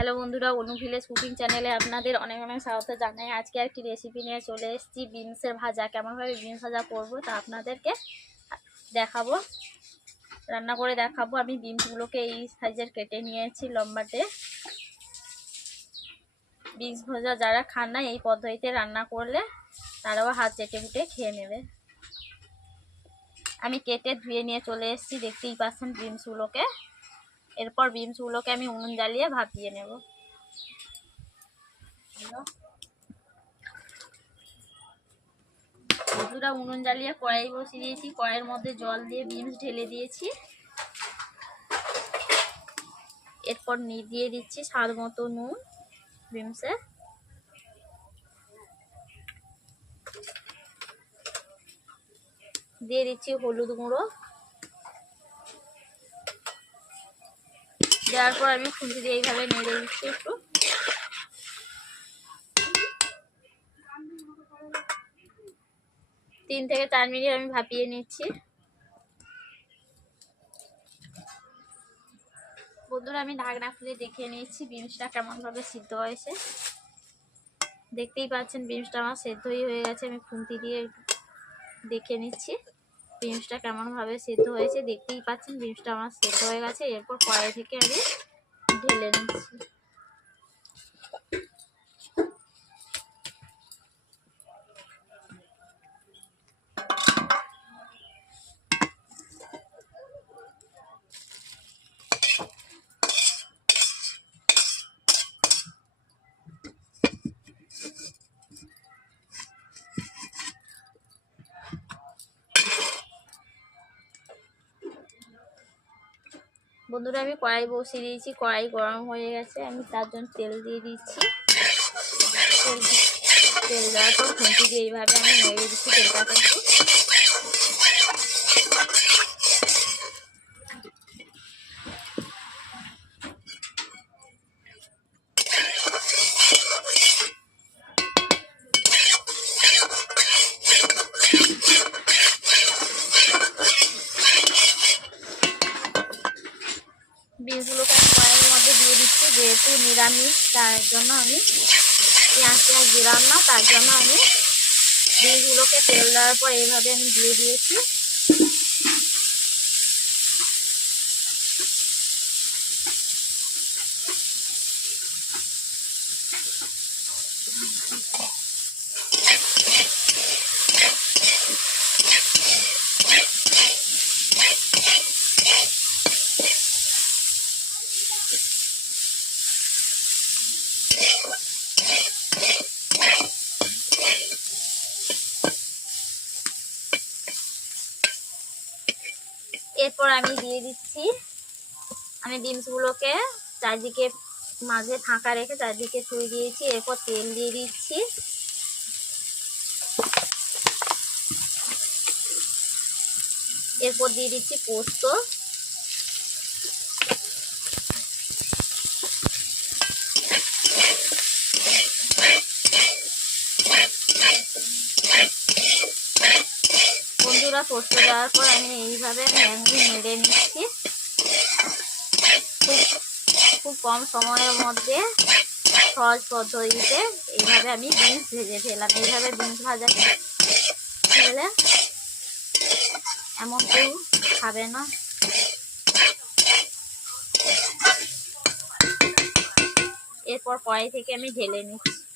Hello বন্ধুরা, অনু village cooking চ্যানেলে আপনাদের অনেক অনেক স্বাগত জানাই। আজকে একটি রেসিপি নিয়ে চলে এসেছি, বিনসের ভাজা। কেমনভাবে বিনস ভাজা করব তা আপনাদেরকে দেখাবো। রান্না করে দেখাবো। আমি বিনসগুলোকে এই সাইজের কেটে নিয়েছি লম্বাটে। বিনস ভাজা যারা খান না, এই পদ্ধতিতে রান্না করলে তারাও হাত চেটে ফুটে খেয়ে নেবে। আমি কেটে ধুয়ে নিয়ে চলে এসেছি, দেখতেই পাচ্ছেন বিনসগুলোকে। এরপর বিনসগুলোকে আমি উনুন জ্বালিয়ে ভাপিয়ে নেব। বন্ধুরা উনুন জ্বালিয়ে কড়াই বসিয়ে দিয়েছি। কড়াইয়ের মধ্যে জল দিয়ে বিনস ঢেলে দিয়েছি। এরপর দিয়ে দিচ্ছি স্বাদ মতো নুন বিমসে দিয়ে দিচ্ছি হলুদ গুঁড়ো। দেওয়ার পর আমি খুঁজি দিয়ে এইভাবে নেড়ে দিচ্ছি একটু। তিন থেকে চার মিনিট আমি ভাপিয়ে নিচ্ছি। বন্ধুরা, আমি ঢাকনা খুলে দেখে নিয়েছি, বিমসটা কেমনভাবে সিদ্ধ হয়েছে। দেখতেই পাচ্ছেন, বিমসটা আমার সেদ্ধই হয়ে গেছে, আমি খুন্তি দিয়ে দেখে নিচ্ছি। বিমসটা কেমনভাবে সেদ্ধ হয়েছে দেখতেই পাচ্ছেন বিনসটা আমার সেদ্ধ হয়ে গেছে। এরপর কড়াই থেকে আমি ঢেলে নিচ্ছি। বন্ধুরা, আমি কড়াই বসিয়ে দিয়েছি। কড়াই গরম হয়ে গেছে। আমি তার জন্য তেল দিয়ে দিচ্ছি। তেল তেল দেওয়ার পর খুঁটি দিয়ে এইভাবে আমি নেড়ে দিচ্ছি তেলটাকে একটু বীজগুলোকে আমি কড়াইয়ের মধ্যে দিয়ে দিচ্ছি যেহেতু নিরামিষ, তার জন্য আমি পেঁয়াজ পেঁয়াজ দিলাম না তার জন্য আমি বীজগুলোকে তেল দেওয়ার পর এইভাবে আমি দিয়ে দিয়েছি। এরপর আমি দিয়ে দিচ্ছি। আমি বিনসগুলোকে চারদিকে মাঝে ফাঁকা রেখে চারদিকে ছুঁই দিয়েছি, এরপর তেল দিয়ে দিচ্ছি। এরপর দিয়ে দিচ্ছি পোস্ত। বন্ধুরা পোস্ত দেওয়ার পর আমি এইভাবে ম্যাঙ্গি নেড়ে নিচ্ছি। খুব খুব কম সময়ের মধ্যে সহজ পদ্ধতিতে এইভাবে আমি বিনস ভেজে ফেলাম। এইভাবে বিনস ভাজা ফেলে এমন কেউ খাবে না। এরপর কড়াই থেকে আমি ঢেলে নিচ্ছি।